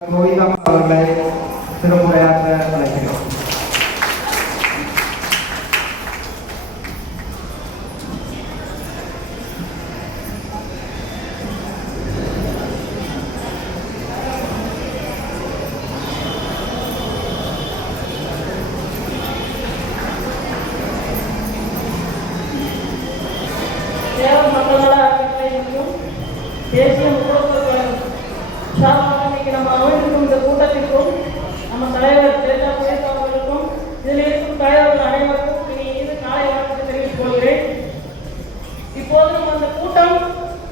ரோஹிதாஸ் அவர்களை சிறப்புரையாற்ற அழைக்கிறோம். தேசிய முற்போக்கு சார்பாக நம்ம அமைந்திருக்கும் இந்த கூட்டத்திற்கும் நம்ம தலைவர் தேஜா சுரேஷ் அவர்களுக்கும் இதில் இருக்கும் தலைவர்கள் அனைவருக்கும் இது காலை வணக்கத்தை தெரிவித்துக் கொள்கிறேன். இப்போது நம்ம அந்த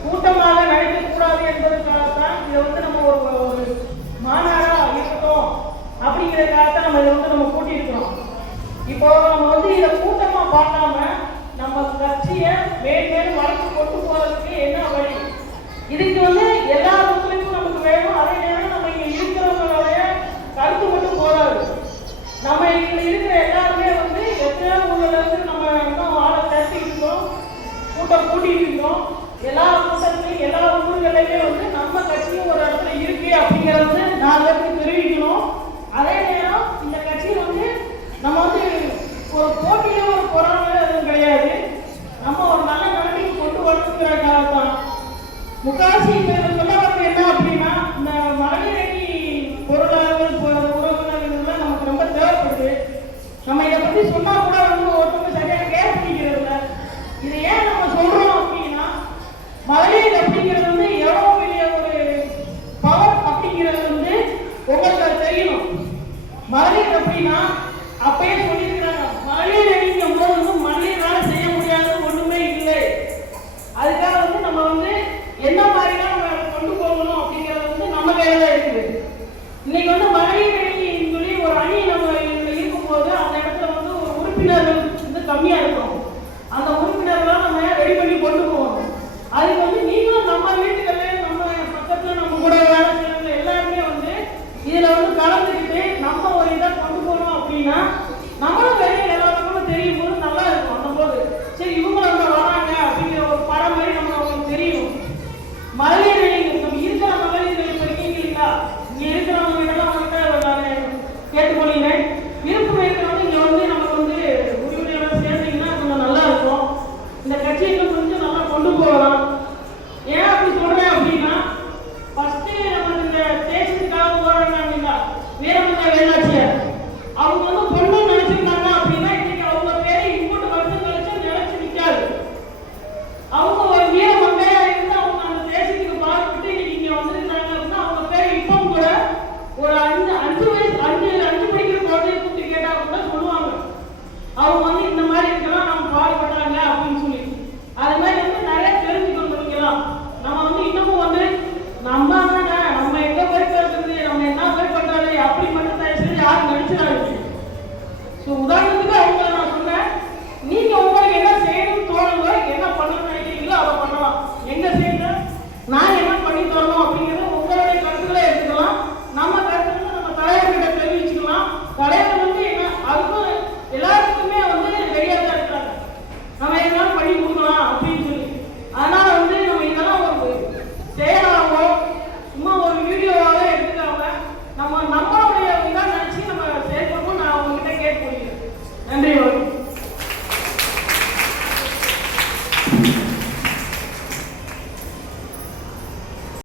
கூட்டமாக நடைபெறக்கூடாது என்பதற்காகத்தான் இதை நம்ம ஒரு மாநாடா இருக்கட்டும் அப்படிங்கிறதுக்காகத்தான் நம்ம இதை நம்ம கூட்டியிருக்கிறோம். இப்போ நம்ம இதை கூட்டமா பார்க்காம நம்ம கட்சியை மேலும் வளர்த்து கொண்டு போறதுக்கு என்ன வழி, இதுக்கு எல்லா ஒத்துழைப்பும் நமக்கு வேணும். அதே நேரம் நம்ம இங்க இருக்கிறவங்களுடைய கருத்து மட்டும் போதாது. நம்ம இங்க இருக்கிற எல்லாருமே எத்தனையோ ஊர்ல நம்ம இன்னும் ஆளை சேர்த்துக்கிட்டு இருக்கோம், கூட்டம் கூட்டிட்டு இருக்கோம். எல்லா கூட்டத்திலையும் எல்லா ஊர்களையுமே நம்ம கட்சியும் ஒரு இடத்துல இருக்கு அப்படிங்கிறது 4 பேருக்கு தெரிவிக்கணும். அதே நேரம் இந்த கட்சி நம்ம ஒரு போட்டியில ஒரு பொறாமை எதுவும் கிடையாது. நம்ம ஒரு நல்ல நிலைமைக்கு கொண்டு வரதுங்கிறதுக்காகத்தான் முக்காசி சொல்ல வந்து என்ன அப்படின்னா, இந்த மகளிரணி பொருளாதார உறவுகள் நமக்கு ரொம்ப தேவைப்படுது. நம்ம இதை பத்தி சொன்னா கூட ஒருத்தவங்க சரியா கேர் பண்ணிக்கிறது இல்லை. இதை ஏன் நம்ம சொல்றோம் அப்படின்னா, மகளிர் அப்படிங்கிறது எவ்வளவு பெரிய ஒரு பவர் அப்படிங்கிறது உங்களுக்கு தெரியணும். மகளிர் அப்படின்னா அப்பயே சொல்லியிருக்கிறாங்க, மகளிர் அணிங்கும் போது மகளிரால செய்ய முடியாது ஒண்ணுமே இல்லை. அதுக்காக நம்ம என்ன மாதிரிலாம் நம்ம கொண்டு போகணும் அப்படிங்கிறது நம்ம கையில தான் இருக்குது. இன்னைக்கு மகளிர் அணின்னு சொல்லி ஒரு அணி நம்ம இருக்கும்போது அந்த இடத்துல ஒரு உறுப்பினர்கள் கம்மியா இருக்கும். அந்த உறுப்பினர்களாம் நம்ம ரெடி பண்ணி கொண்டு போகணும். அதுக்கு நீங்களும் நம்ம வீட்டுகளே நம்ம பக்கத்துல நம்ம கூட வேலை செய்யறவங்க எல்லாருமே இதுல கலந்துக்கிட்டு நம்ம ஒரு இதை கொண்டு போனோம் அப்படின்னா நம்மளும் வெளியே எல்லாருக்கும் தெரியும் போது நல்லா இருக்கும். அந்த போது சரி இவங்க வராங்க அப்படிங்கிற ஒரு படம் மாதிரி நம்ம அவங்களுக்கு தெரியும். மகளிர் நம்ம இருக்கிற மகளிர் இருக்கீங்களா, இங்க இருக்கிறவங்க எல்லாம் கேட்டுக்கொள்கிறேன். விருப்பம் இருக்கிறவங்க இங்க நமக்கு உரிமையோட சேர்ந்தீங்கன்னா கொஞ்சம் நல்லா இருக்கும். இந்த கட்சியை கொஞ்சம் நல்லா கொண்டு போகலாம். ஏன் அப்படி சொல்றேன் அப்படின்னா, ஃபர்ஸ்ட் நம்ம இந்த தேசத்துக்காக போராடினாங்க வீரமங்கை வேலாட்சியர். அவங்க பொண்ணு நினைச்சிருந்தாங்க அப்படின்னா இன்னைக்கு அவங்க பேரை இம்போர்ட் வருஷம் கழிச்சு நினைச்சு நிற்காது. அவங்க ஒரு வீரமங்கையா இருந்து அவங்க அந்த தேசத்துக்கு பாடுபட்டு இன்னைக்கு இங்க வந்திருக்காங்க அப்படின்னா அவங்க பேர் இப்போ கூட ஒரு 5 வயசு 5 படிக்கிற குழந்தைய கூப்பிட்டு கேட்டா கூட சொல்லுவாங்க. அவங்க